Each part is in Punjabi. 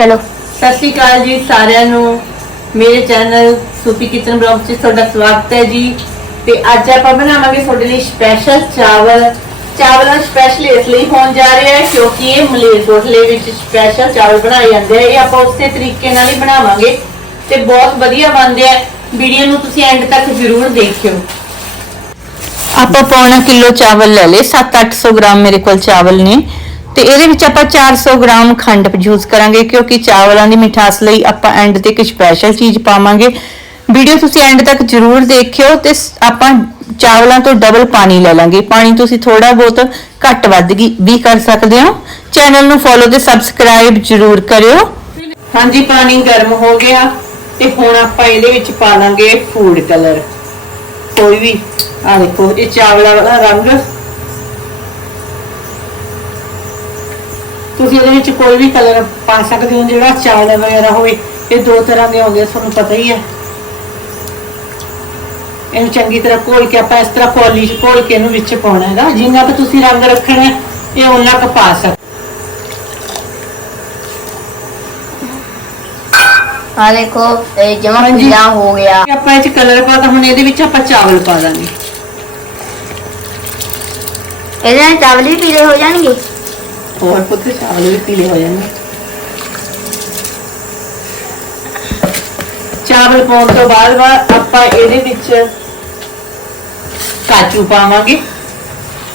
ਚਲੋ। ਸਤਿ ਸ਼੍ਰੀ ਅਕਾਲ ਜੀ ਸਾਰਿਆਂ ਨੂੰ। ਮੇਰੇ ਚੈਨਲ ਸੂਪੀ ਕਿਚਨ ਬਲੌਗ 'ਚ ਤੁਹਾਡਾ ਸਵਾਗਤ ਹੈ ਜੀ। ਤੇ ਅੱਜ ਆਪਾਂ ਬਣਾਵਾਂਗੇ ਤੁਹਾਡੇ ਲਈ ਸਪੈਸ਼ਲ ਚਾਵਲ। ਚਾਵਲਾਂ ਸਪੈਸ਼ਲ ਇਸ ਲਈ ਹੋਣ ਜਾ ਰਿਹਾ ਹੈ ਕਿਉਂਕਿ ਇਹ ਮਲੇਰਕੋਟਲੇ ਵਿੱਚ ਸਪੈਸ਼ਲ ਚਾਵਲ ਬਣਾਏ ਜਾਂਦੇ ਆ। ਇਹ ਆਪਾਂ ਉਸੇ ਤਰੀਕੇ ਨਾਲ ਹੀ ਬਣਾਵਾਂਗੇ ਤੇ ਬਹੁਤ ਵਧੀਆ ਬਣਦੇ ਆ। ਵੀਡੀਓ ਨੂੰ ਤੁਸੀਂ ਐਂਡ ਤੱਕ ਜ਼ਰੂਰ ਦੇਖਿਓ। ਆਪਾਂ ਪੌਣਾ ਕਿਲੋ ਚਾਵਲ ਲੈ ਲਏ। 7-800 ਗ੍ਰਾਮ ਮੇਰੇ ਕੋਲ ਚਾਵਲ ਨੇ। ਤੇ ਇਹਦੇ ਵਿੱਚ ਆਪਾਂ 400 ਗ੍ਰਾਮ ਖੰਡ ਯੂਜ਼ ਕਰਾਂਗੇ, ਕਿਉਂਕਿ ਚਾਵਲਾਂ ਦੀ ਮਿਠਾਸ ਲਈ ਆਪਾਂ ਐਂਡ ਤੇ ਇੱਕ ਸਪੈਸ਼ਲ ਚੀਜ਼ ਪਾਵਾਂਗੇ। ਵੀਡੀਓ ਤੁਸੀਂ ਐਂਡ ਤੱਕ ਜ਼ਰੂਰ ਦੇਖਿਓ ਤੇ ਆਪਾਂ ਚਾਵਲਾਂ ਤੋਂ ਡਬਲ ਪਾਣੀ ਲੈ ਲਾਂਗੇ। ਪਾਣੀ ਤੁਸੀਂ ਥੋੜਾ ਬਹੁਤ ਘੱਟ ਵੱਧ ਵੀ ਕਰ ਸਕਦੇ ਹੋ। ਚੈਨਲ ਨੂੰ ਫੋਲੋ ਤੇ ਸਬਸਕ੍ਰਾਈਬ ਜ਼ਰੂਰ ਕਰਿਓ। ਹਾਂਜੀ, ਪਾਣੀ ਗਰਮ ਹੋ ਗਿਆ ਤੇ ਹੁਣ ਆਪਾਂ ਇਹਦੇ ਵਿੱਚ ਪਾ ਲਾਂਗੇ ਫੂਡ ਕਲਰ ਕੋਈ ਵੀ ਆ ਦੇਖੋ, ਇਹ ਚਾਵਲਾ ਵਾਲਾ ਰੰਗ ਤੁਸੀਂ ਇਹਦੇ ਵਿੱਚ ਕੋਈ ਵੀ ਕਲਰ ਪਾ ਸਕਦੇ ਹੋ ਜਿਹੜਾ ਚਾਵਲਾ ਵਗੈਰਾ ਹੋਵੇ ਇਹ ਦੋ ਤਰ੍ਹਾਂ ਦੇ ਹੁੰਦੇ ਆ, ਤੁਹਾਨੂੰ ਪਤਾ ਹੀ ਹੈ ਇਹਨੂੰ ਚੰਗੀ ਤਰ੍ਹਾਂ ਘੋਲ ਕੇ ਆਪਾਂ ਇਸ ਤਰ੍ਹਾਂ ਕੌਲੀ 'ਚ ਘੋਲ ਕੇ ਇਹਨੂੰ ਵਿੱਚ ਪਾਉਣਾ ਹੈਗਾ। ਜਿੰਨਾ ਕੁ ਤੁਸੀਂ ਰੰਗ ਰੱਖਣਾ ਹੈ, ਇਹ ਉਹਨਾਂ ਕੁ ਪਾ ਸਕਦੇ ਆ ਦੇਖੋ ਇਹ ਜਮਾ। ਪੀਲਾ ਹੋ ਗਿਆ। ਆਪਾਂ ਇਹ 'ਚ ਕਲਰ ਪਾਤਾ ਹੁਣ ਇਹਦੇ ਵਿੱਚ ਆਪਾਂ ਚਾਵਲ ਪਾ ਦਾਂਗੇ। ਇਹਦੇ ਨਾਲ ਚਾਵਲ ਵੀ ਪੀਲੇ ਹੋ ਜਾਣਗੇ? ਹੋਰ ਪੁੱਤ ਚਾਵਲ ਵੀ ਪੀਲੇ ਹੋ ਜਾਣਗੇ ਚਾਵਲ ਪਾਉਣ ਤੋਂ ਬਾਅਦ ਬਾਅਦ ਆਪਾਂ ਇਹਦੇ ਵਿੱਚ ਕਾਜੂ ਪਾਵਾਂਗੇ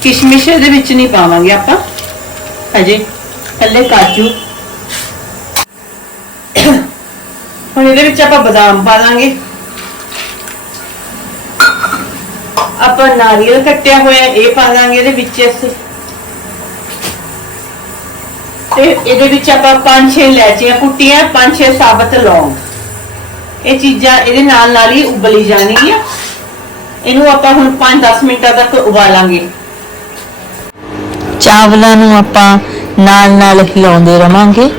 ਕਿਸ਼ਮਿਸ਼ ਇਹਦੇ ਵਿੱਚ ਨਹੀਂ ਪਾਵਾਂਗੇ ਆਪਾਂ ਹਜੇ ਥੱਲੇ ਕਾਜੂ ਹੁਣ ਇਹਦੇ ਵਿੱਚ ਆਪਾਂ ਬਦਾਮ ਪਾ ਦਾਂਗੇ। ਆਪਾਂ ਨਾਰੀਅਲ ਕੱਟਿਆ ਹੋਇਆ, ਇਹ ਪਾ ਦਾਂਗੇ ਇਹਦੇ ਵਿੱਚ ਅਸੀਂ। ਤੇ ਇਹਦੇ ਵਿੱਚ ਆਪਾਂ ਪੰਜ ਛੇ ਇਲਾਚੀਆਂ ਕੁੱਟੀਆਂ ਪੰਜ ਛੇ ਸਾਬਤ ਲੌਂਗ। ਇਹ ਚੀਜ਼ਾਂ ਇਹਦੇ ਨਾਲ ਨਾਲ ਹੀ ਉਬਲੀ ਜਾਣਗੀਆਂ। ਇਹਨੂੰ ਆਪਾਂ ਹੁਣ 5-10 ਮਿੰਟਾਂ ਤੱਕ ਉਬਾਲਾਂਗੇ। ਚਾਵਲਾਂ ਨੂੰ ਆਪਾਂ ਨਾਲ ਨਾਲ ਹਿਲਾਉਂਦੇ ਰਵਾਂਗੇ।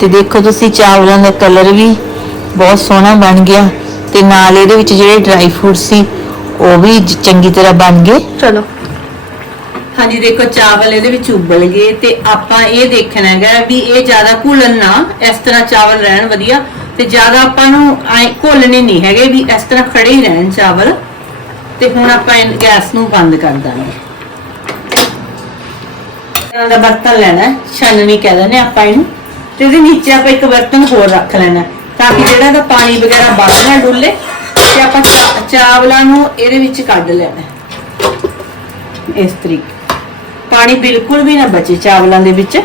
ਤੇ ਦੇਖੋ ਤੁਸੀਂ ਚਾਵਲਾਂ ਦਾ ਕਲਰ ਵੀ ਬਹੁਤ ਸੋਹਣਾ ਬਣ ਗਿਆ। ਤੇ ਨਾਲ ਇਹਦੇ ਵਿੱਚ ਜਿਹੜੇ ਡਰਾਈ ਫਰੂਟ ਸੀ ਉਹ ਵੀ ਚੰਗੀ ਤਰ੍ਹਾਂ ਬਣ ਗਏ। ਚਲੋ। ਹਾਂਜੀ, ਦੇਖੋ, ਚਾਵਲ ਇਹਦੇ ਵਿੱਚ ਉਬਲ ਗਏ ਤੇ ਆਪਾਂ ਇਹ ਦੇਖਣਾ ਹੈਗਾ ਵੀ ਇਹ ਜ਼ਿਆਦਾ ਘੁਲਣ ਨਾ, ਇਸ ਤਰ੍ਹਾਂ ਚਾਵਲ ਰਹਿਣ ਵਧੀਆ ਤੇ ਜ਼ਿਆਦਾ ਆਪਾਂ ਨੂੰ ਐ ਘੁਲਣੇ ਨਹੀਂ ਹੈਗੇ ਵੀ ਇਸ ਤਰ੍ਹਾਂ ਖੜੇ ਹੀ ਰਹਿਣ ਚਾਵਲ ਤੇ ਹੁਣ ਆਪਾਂ ਗੈਸ ਨੂੰ ਬੰਦ ਕਰ ਦਾਂਗੇ। ਇਹਨਾਂ ਦਾ ਬਰਤਨ ਲੈਣਾ, ਛਾਨਣੀ ਕਹਿ ਲੈਣੇ ਆਪਾਂ ਇਹਨੂੰ ਤੇ ਇਹਦੇ ਨੀਚੇ ਆਪਾਂ ਇੱਕ ਬਰਤਨ ਹੋਰ ਰੱਖ ਲੈਣਾ ਤਾਂ ਕਿ ਜਿਹੜਾ ਇਹਦਾ ਪਾਣੀ ਵਗੈਰਾ ਬਾਹਰ ਨਾ ਡੁੱਲੇ ਤੇ ਆਪਾਂ ਚਾ- ਚਾਵਲਾਂ ਨੂੰ ਇਹਦੇ ਵਿੱਚ ਕੱਢ ਲੈਣਾ। ਇਸ ਤਰੀਕੇ ਪਾਣੀ ਬਿਲਕੁਲ ਵੀ ਨਾ ਬਚੇ ਚਾਵਲਾਂ ਦੇ ਵਿੱਚ।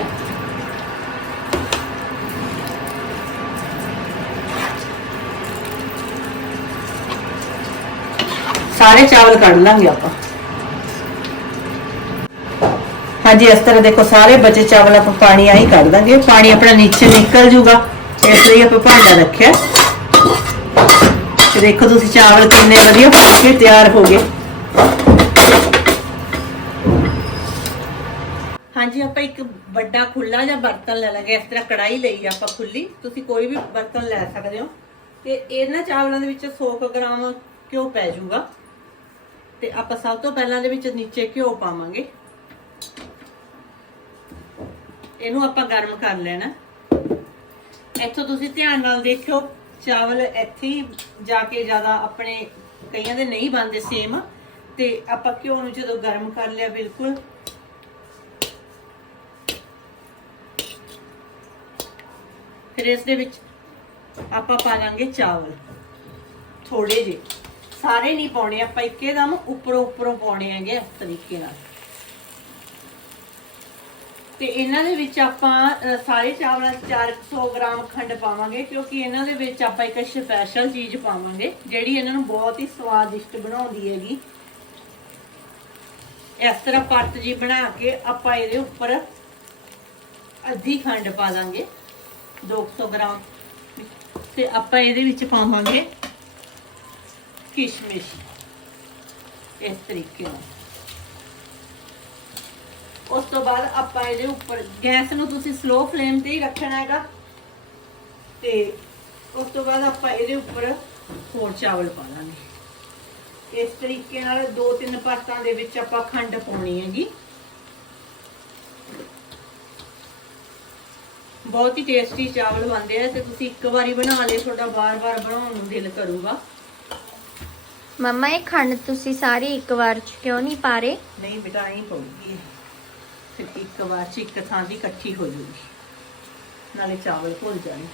ਸਾਰੇ ਚਾਵਲ ਕੱਢ ਲਾਂਗੇ ਆਪਾਂ। ਹਾਂਜੀ, ਇਸ ਤਰ੍ਹਾਂ ਦੇਖੋ, ਸਾਰੇ ਬਚੇ ਚਾਵਲ ਆਪਾਂ ਪਾਣੀ ਆਹੀ ਕੱਢ ਦਾਂਗੇ। ਪਾਣੀ ਆਪਣਾ ਨੀਚੇ ਨਿਕਲ ਜੂਗਾ। ਇਸ ਲਈ ਆਪਾਂ ਭਾਂਡਾ ਰੱਖਿਆ। ਤੇ ਦੇਖੋ ਤੁਸੀਂ ਚਾਵਲ ਕਿੰਨੇ ਵਧੀਆ ਬਣ ਕੇ ਤਿਆਰ ਹੋ ਗਏ। ਹਾਂਜੀ, ਆਪਾਂ ਇੱਕ ਵੱਡਾ ਖੁੱਲਾ ਜਿਹਾ ਬਰਤਨ ਲੈ ਲਾਂਗੇ। ਇਸ ਤਰ੍ਹਾਂ ਕੜਾਈ ਲਈ ਆਪਾਂ ਖੁੱਲੀ ਤੁਸੀਂ ਕੋਈ ਵੀ ਬਰਤਨ ਲੈ ਸਕਦੇ ਹੋ। ਤੇ ਇਹਨਾਂ ਚਾਵਲਾਂ ਦੇ ਵਿੱਚ 100 ਕੁ ਗ੍ਰਾਮ ਘਿਓ ਪੈ ਜਾਊਗਾ। ਤੇ ਆਪਾਂ ਸਭ ਤੋਂ ਪਹਿਲਾਂ ਦੇ ਵਿੱਚ ਨੀਚੇ ਘਿਓ ਪਾਵਾਂਗੇ। ਇਹਨੂੰ ਆਪਾਂ ਗਰਮ ਕਰ ਲੈਣਾ। ਇੱਥੋਂ ਤੁਸੀਂ ਧਿਆਨ ਨਾਲ ਦੇਖਿਓ, ਚਾਵਲ ਇੱਥੇ ਜਾ ਕੇ ਜ਼ਿਆਦਾ ਆਪਣੇ ਕਈਆਂ ਦੇ ਨਹੀਂ ਬਣਦੇ ਸੇਮ ਤੇ ਆਪਾਂ ਘਿਓ ਨੂੰ ਜਦੋਂ ਗਰਮ ਕਰ ਲਿਆ, ਬਿਲਕੁਲ ਫਿਰ ਇਸ ਦੇ ਵਿੱਚ ਆਪਾਂ ਪਾ ਲਾਂਗੇ ਚਾਵਲ। ਥੋੜੇ ਜਿਹੇ। ਸਾਰੇ ਨਹੀਂ ਪਾਉਣੇ, ਆਪਾਂ ਇੱਕੇ ਦਮ ਉੱਪਰੋਂ ਉੱਪਰੋਂ ਪਾਉਣੇ ਹੈਗੇ ਇਸ ਤਰੀਕੇ ਨਾਲ। ਤੇ ਇਹਨਾਂ ਦੇ ਵਿੱਚ ਆਪਾਂ ਸਾਰੇ ਚਾਵਲਾਂ 'ਚ 400 ਗ੍ਰਾਮ ਖੰਡ ਪਾਵਾਂਗੇ, ਕਿਉਂਕਿ ਇਹਨਾਂ ਦੇ ਵਿੱਚ ਆਪਾਂ ਇੱਕ ਸਪੈਸ਼ਲ ਚੀਜ਼ ਪਾਵਾਂਗੇ, ਜਿਹੜੀ ਇਹਨਾਂ ਨੂੰ ਬਹੁਤ ਹੀ ਸਵਾਦਿਸ਼ਟ ਬਣਾਉਂਦੀ ਹੈਗੀ। ਇਸ ਤਰ੍ਹਾਂ ਪਰਤ ਜੀ ਬਣਾ ਕੇ ਆਪਾਂ ਇਹਦੇ ਉੱਪਰ ਅੱਧੀ ਖੰਡ ਪਾ ਦਾਂਗੇ 200 ਗ੍ਰਾਮ। ਤੇ ਆਪਾਂ ਇਹਦੇ ਵਿੱਚ ਪਾਵਾਂਗੇ ਕਿਸ਼ਮਿਸ਼। ਇਸ ਤਰੀਕੇ ਨਾਲ। ਉਸ ਤੋਂ ਬਾਅਦ ਆਪਾਂ ਇਹਦੇ ਉੱਪਰ, ਗੈਸ ਨੂੰ ਤੁਸੀਂ ਸਲੋ ਫਲੇਮ ਤੇ ਹੀ ਰੱਖਣਾ ਹੈਗਾ। ਤੇ ਉਸ ਤੋਂ ਬਾਅਦ ਆਪਾਂ ਇਹਦੇ ਉੱਪਰ ਹੋਰ ਚਾਵਲ ਪਾ ਦਾਂਗੇ ਇਸ ਤਰੀਕੇ ਨਾਲ ਦੋ ਤਿੰਨ ਪਰਤਾਂ ਦੇ ਵਿੱਚ ਆਪਾਂ ਖੰਡ ਪਾਉਣੀ ਹੈਗੀ। ਬਹੁਤ ਹੀ ਟੇਸਟੀ ਚਾਵਲ ਬਣਦੇ ਆ ਤੇ ਤੁਸੀਂ ਇੱਕ ਵਾਰੀ ਬਣਾ ਲਏ ਤੁਹਾਡਾ ਬਾਰ-ਬਾਰ ਬਣਾਉਣ ਨੂੰ ਦਿਲ ਕਰੂਗਾ। ਮੰਮਾ ਇਹ ਖੰਡ ਤੁਸੀਂ ਸਾਰੀ ਇੱਕ ਵਾਰ ਚ ਕਿਉਂ ਨਹੀਂ ਪਾ ਰਹੇ? ਨਹੀਂ ਬੇਟਾ ਐਂ ਪਊਗੀ। ਫਿਰ ਇੱਕ ਵਾਰ ਚ ਇੱਕ ਥਾਂ ਦੀ ਇਕੱਠੀ ਹੋ ਜੂਗੀ। ਨਾਲੇ ਚਾਵਲ ਭੁੱਲ ਜਾਣੇ।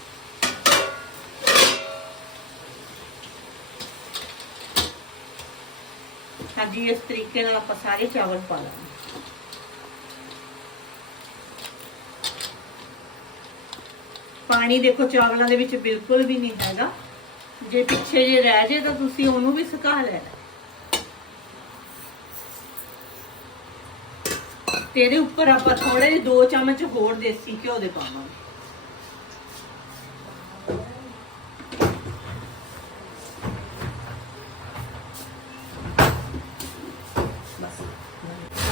ਹਾਂਜੀ ਇਸ ਤਰੀਕੇ ਨਾਲ ਆਪਾਂ ਸਾਰੇ ਚਾਵਲ ਪਾ ਲਾਂਗੇ। ਪਾਣੀ ਦੇਖੋ ਚਾਵਲਾਂ ਦੇ ਵਿੱਚ ਬਿਲਕੁਲ ਵੀ ਨਹੀਂ ਹੈਗਾ। ਜੇ ਪਿੱਛੇ ਜੇ ਰਹਿ ਜੇ ਤਾਂ ਤੁਸੀਂ ਉਹਨੂੰ ਵੀ ਸੁਕਾ ਲੈਣਾ। ਤੇ ਇਹਦੇ ਉੱਪਰ ਆਪਾਂ ਥੋੜੇ ਜਿਹੇ 2 ਚਮਚ ਹੋਰ ਦੇਸੀ ਘਿਓ ਦੇ ਪਾਵਾਂਗੇ।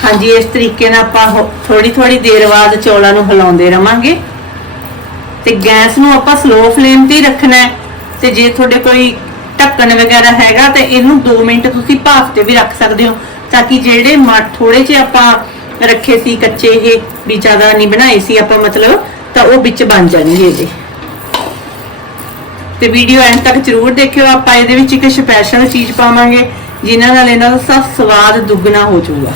ਹਾਂਜੀ, ਇਸ ਤਰੀਕੇ ਨਾਲ ਆਪਾਂ ਥੋੜੀ ਥੋੜੀ ਦੇਰ ਬਾਅਦ ਚੌਲਾਂ ਨੂੰ ਹਿਲਾਉਂਦੇ ਰਵਾਂਗੇ। ਤੇ ਗੈਸ ਨੂੰ ਆਪਾਂ ਸਲੋ ਫਲੇਮ ਤੇ ਹੀ ਰੱਖਣਾ ਹੈ। ਤੇ ਜੇ ਤੁਹਾਡੇ ਕੋਈ ਢੱਕਣ ਵਗੈਰਾ ਹੈਗਾ ਤੇ ਇਹਨੂੰ 2 ਮਿੰਟ ਤੁਸੀਂ ਭਾਫ ਤੇ ਵੀ ਰੱਖ ਸਕਦੇ ਹੋ, ਤਾਂ ਕਿ ਜਿਹੜੇ ਥੋੜੇ ਜਿਹੇ ਆਪਾਂ ਰੱਖੇ ਸੀ, ਕੱਚੇ ਇਹ ਵੀ ਜ਼ਿਆਦਾ ਨਹੀਂ ਬਣਾਏ ਸੀ ਆਪਾਂ ਮਤਲਬ, ਤਾਂ ਉਹ ਵਿੱਚ ਬਣ ਜਾਣਗੇ ਇਹਦੇ। ਤੇ ਵੀਡੀਓ ਐਂਡ ਤੱਕ ਜ਼ਰੂਰ ਦੇਖਿਓ, ਆਪਾਂ ਇਹਦੇ ਵਿੱਚ ਇੱਕ ਸਪੈਸ਼ਲ ਚੀਜ਼ ਪਾਵਾਂਗੇ, ਜਿਨ੍ਹਾਂ ਨਾਲ ਇਹਨਾਂ ਦਾ ਸਭ ਸਵਾਦ ਦੁੱਗਣਾ ਹੋ ਜਾਊਗਾ।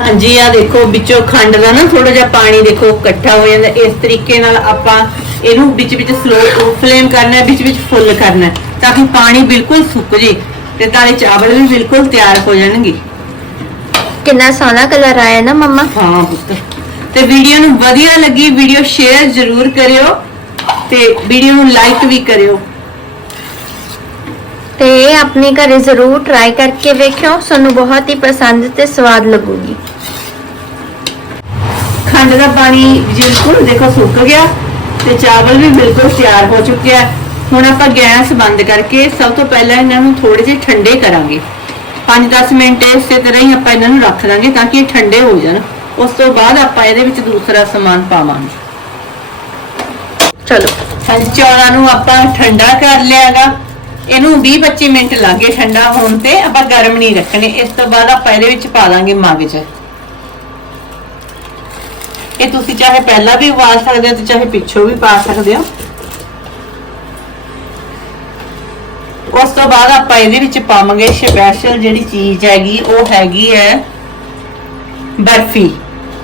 ਹਾਂਜੀ ਆ ਦੇਖੋ ਵਿੱਚੋਂ ਖੰਡ ਦਾ ਨਾ ਥੋੜਾ ਜਿਹਾ ਪਾਣੀ ਦੇਖੋ ਇਕੱਠਾ ਹੋ ਜਾਂਦਾ। ਇਸ ਤਰੀਕੇ ਨਾਲ ਆਪਾਂ ਇਹਨੂੰ ਵਿੱਚ ਵਿੱਚ ਸਲੋ ਫਲੇਮ ਕਰਨਾ ਹੈ ਵਿੱਚ ਵਿੱਚ ਫੁੱਲ ਕਰਨਾ ਤਾਂ ਕਿ ਪਾਣੀ ਬਿਲਕੁਲ ਸੁੱਕ ਜੇ ਤੇ ਤਾਲੇ ਚਾਵਲ ਵੀ ਬਿਲਕੁਲ ਤਿਆਰ ਹੋ ਜਾਣਗੇ। ਕਿੰਨਾ ਸੋਹਣਾ ਕਲਰ ਆਇਆ ਨਾ ਮੰਮਾ। ਹਾਂ ਪੁੱਤ। ਤੇ ਵੀਡੀਓ ਨੂੰ ਵਧੀਆ ਲੱਗੀ ਵੀਡੀਓ ਸ਼ੇਅਰ ਜ਼ਰੂਰ ਕਰਿਓ ਤੇ ਵੀਡੀਓ ਨੂੰ ਲਾਈਕ ਵੀ ਕਰਿਓ। ਤੇ ਆਪਣੇ ਘਰੇ ਜ਼ਰੂਰ ਟਰਾਈ ਕਰਕੇ ਵੇਖਿਓ ਸਾਨੂੰ ਬਹੁਤ ਹੀ ਪਸੰਦ ਤੇ ਸਵਾਦ ਲੱਗੂਗੀ। ਖੰਡ ਦਾ ਪਾਣੀ ਬਿਲਕੁਲ, ਦੇਖੋ ਸੁੱਕ ਗਿਆ ਤੇ ਚਾਵਲ ਵੀ ਬਿਲਕੁਲ ਤਿਆਰ ਹੋ ਚੁੱਕਿਆ ਹੁਣ ਆਪਾਂ ਗੈਸ ਬੰਦ ਕਰਕੇ ਸਭ ਤੋਂ ਪਹਿਲਾਂ ਇਹਨਾਂ ਨੂੰ ਥੋੜੇ ਜਿਹੇ ਠੰਡੇ ਕਰਾਂਗੇ। 5-10 ਮਿੰਟ ਇਸੇ ਤਰ੍ਹਾਂ ਹੀ ਆਪਾਂ ਇਹਨਾਂ ਨੂੰ ਰੱਖ ਦਾਂਗੇ ਤਾਂ ਕਿ ਇਹ ਠੰਡੇ ਹੋ ਜਾਣ। ਉਸ ਤੋਂ ਬਾਅਦ ਆਪਾਂ ਇਹਦੇ ਵਿੱਚ ਦੂਸਰਾ ਸਮਾਨ ਪਾਵਾਂਗੇ। ਚਲੋ ਹਾਂਜੀ ਚੌਲਾਂ ਨੂੰ ਆਪਾਂ ਠੰਡਾ ਕਰ ਲਿਆਗਾ। ਇਹਨੂੰ 20-25 ਮਿੰਟ ਲੱਗੇ ਠੰਡਾ ਹੋਣ ਤੇ, ਆਪਾਂ ਗਰਮ ਨਹੀਂ ਰੱਖਣੇ। ਇਸ ਤੋਂ ਬਾਅਦ ਆਪਾਂ ਇਹਦੇ ਵਿੱਚ ਪਾ ਦਾਂਗੇ ਮਗਜ ਇਹ ਤੁਸੀਂ ਚਾਹੇ ਪਹਿਲਾਂ ਵੀ ਉਬਾਲ ਸਕਦੇ ਹੋ ਤੇ ਚਾਹੇ ਪਿੱਛੋਂ ਵੀ ਪਾ ਸਕਦੇ ਹੋ। ਉਸ ਤੋਂ ਬਾਅਦ ਆਪਾਂ ਇਹਦੇ ਵਿੱਚ ਪਾਵਾਂਗੇ ਸਪੈਸ਼ਲ ਜਿਹੜੀ ਚੀਜ਼ ਹੈਗੀ, ਉਹ ਹੈਗੀ ਹੈ ਬਰਫੀ।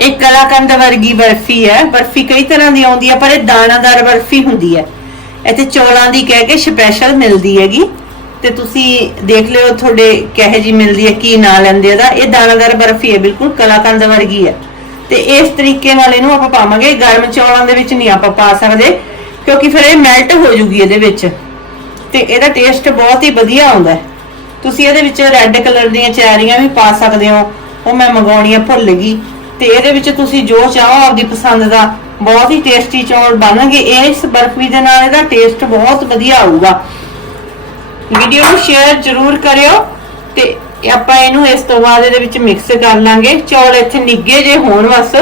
ਇਹ ਕਲਾਕੰਦ ਵਰਗੀ ਬਰਫੀ ਹੈ। ਬਰਫੀ ਕਈ ਤਰ੍ਹਾਂ ਦੀ ਆਉਂਦੀ ਹੈ, ਪਰ ਇਹ ਦਾਣਾਦਾਰ ਬਰਫੀ ਹੁੰਦੀ ਹੈ। ਇੱਥੇ ਚੌਲਾਂ ਦੀ ਕਹਿ ਕੇ ਸਪੈਸ਼ਲ ਮਿਲਦੀ ਹੈਗੀ। ਤੇ ਤੁਸੀਂ ਦੇਖ ਲਿਓ ਤੁਹਾਡੇ ਕਹੇ ਜੀ ਮਿਲਦੀ ਹੈ, ਕੀ ਨਾਂ ਲੈਂਦੇ ਇਹਦਾ। ਇਹ ਦਾਣਾਦਾਰ ਬਰਫੀ ਹੈ, ਬਿਲਕੁਲ ਕਲਾਕੰਦ ਵਰਗੀ ਹੈ। ਤੇ ਇਸ ਤਰੀਕੇ ਨਾਲ ਇਹਨੂੰ ਆਪਾਂ ਪਾਵਾਂਗੇ। ਗਰਮ ਚੌਲਾਂ ਦੇ ਵਿੱਚ ਨਹੀਂ ਆਪਾਂ ਪਾ ਸਕਦੇ, ਕਿਉਂਕਿ ਫਿਰ ਇਹ ਮੈਲਟ ਹੋ ਜੂਗੀ ਇਹਦੇ ਵਿੱਚ। ਤੇ ਇਹਦਾ ਟੇਸਟ ਬਹੁਤ ਹੀ ਵਧੀਆ ਆਉਂਦਾ ਤੁਸੀਂ ਇਹਦੇ ਵਿੱਚ ਰੈੱਡ ਕਲਰ ਦੀਆਂ ਚੈਰੀਆਂ ਵੀ ਪਾ ਸਕਦੇ ਹੋ। ਉਹ ਮੈਂ ਮੰਗਾਉਣੀਆਂ ਭੁੱਲ ਗਈ। ਤੇ ਇਹਦੇ ਵਿੱਚ ਤੁਸੀਂ ਜੋ ਚਾਹੋ ਆਪਦੀ ਪਸੰਦ ਦਾ ਬਹੁਤ ਹੀ ਟੇਸਟੀ ਚੌਲ ਬਣਨਗੇ। ਇਸ ਬਰਫੀ ਦੇ ਨਾਲ ਇਹਦਾ ਟੇਸਟ ਬਹੁਤ ਵਧੀਆ ਆਊਗਾ। ਵੀਡੀਓ ਨੂੰ ਸ਼ੇਅਰ ਜ਼ਰੂਰ ਕਰਿਓ ਤੇ ਆਪਾਂ ਇਹਨੂੰ ਇਸ ਤੋਂ ਬਾਅਦ ਇਹਦੇ ਵਿੱਚ ਮਿਕਸ ਕਰ ਲਾਂਗੇ। ਚੌਲ ਇੱਥੇ ਨਿੱਗੇ ਜੇ ਹੋਣ ਬਸ।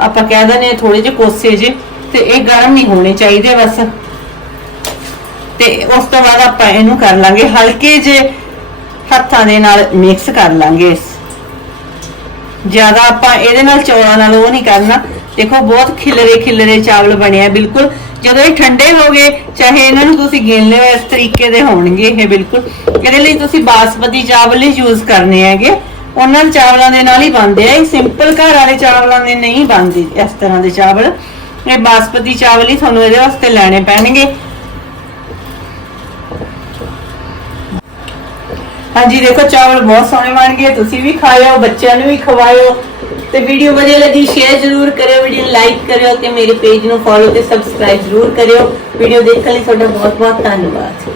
ਆਪਾਂ ਕਹਿ ਦਿੰਦੇ ਥੋੜੇ ਜਿਹੇ ਕੋਸੇ ਜੇ ਤੇ ਇਹ ਗਰਮ ਨਹੀਂ ਹੋਣੇ ਚਾਹੀਦੇ ਬਸ। ਤੇ ਉਸ ਤੋਂ ਬਾਅਦ ਆਪਾਂ ਇਹਨੂੰ ਕਰ ਲਾਂਗੇ। ਹਲਕੇ ਜੇ ਹੱਥਾਂ ਦੇ ਨਾਲ ਮਿਕਸ ਕਰ ਲਾਂਗੇ ਜ਼ਿਆਦਾ ਆਪਾਂ ਇਹਦੇ ਨਾਲ ਚੌਲਾਂ ਨਾਲ ਉਹ ਨਹੀਂ ਕਰਨਾ। ਦੇਖੋ, ਬਹੁਤ ਖਿਲਰੇ ਖਿਲਰੇ ਚਾਵਲ ਬਣਿਆ, ਬਿਲਕੁਲ। ਜਦੋਂ ਇਹ ਠੰਡੇ ਹੋ ਗਏ, ਚਾਹੇ ਇਹਨਾਂ ਨੂੰ ਤੁਸੀਂ ਗਿਣ ਲਿਓ ਇਸ ਤਰੀਕੇ ਦੇ ਹੋਣਗੇ, ਇਹ ਬਿਲਕੁਲ। ਇਹਦੇ ਲਈ ਤੁਸੀਂ ਬਾਸਮਤੀ ਚਾਵਲ ਹੀ ਯੂਜ਼ ਕਰਨੇ ਹੈਗੇ। ਉਹਨਾਂ ਚਾਵਲਾਂ ਦੇ ਨਾਲ ਹੀ ਬਣਦੇ ਆ। ਇਹ ਸਿੰਪਲ ਘਰ ਵਾਲੇ ਚਾਵਲਾਂ ਦੇ ਨਹੀਂ ਬਣਦੇ ਇਸ ਤਰ੍ਹਾਂ ਦੇ ਚਾਵਲ। ਇਹ ਬਾਸਮਤੀ ਚਾਵਲ ਹੀ ਤੁਹਾਨੂੰ ਇਹਦੇ ਵਾਸਤੇ ਲੈਣੇ ਪੈਣਗੇ। ਹਾਂਜੀ, ਦੇਖੋ, ਚਾਵਲ ਬਹੁਤ ਸੋਹਣੇ ਬਣ ਗਏ। ਤੁਸੀਂ ਵੀ ਖਾਇਓ, ਬੱਚਿਆਂ ਨੂੰ ਵੀ ਖਵਾਇਓ। ਤੇ ਵੀਡੀਓ ਵਧੀਆ ਲੱਗੀ ਸ਼ੇਅਰ ਜ਼ਰੂਰ ਕਰਿਓ ਵੀਡੀਓ ਨੂੰ ਲਾਈਕ ਕਰਿਓ ਤੇ ਮੇਰੇ ਪੇਜ ਨੂੰ ਫੋਲੋ ਤੇ ਸਬਸਕ੍ਰਾਈਬ ਜ਼ਰੂਰ ਕਰਿਓ। ਵੀਡੀਓ ਦੇਖਣ ਲਈ ਤੁਹਾਡਾ ਬਹੁਤ ਬਹੁਤ ਧੰਨਵਾਦ।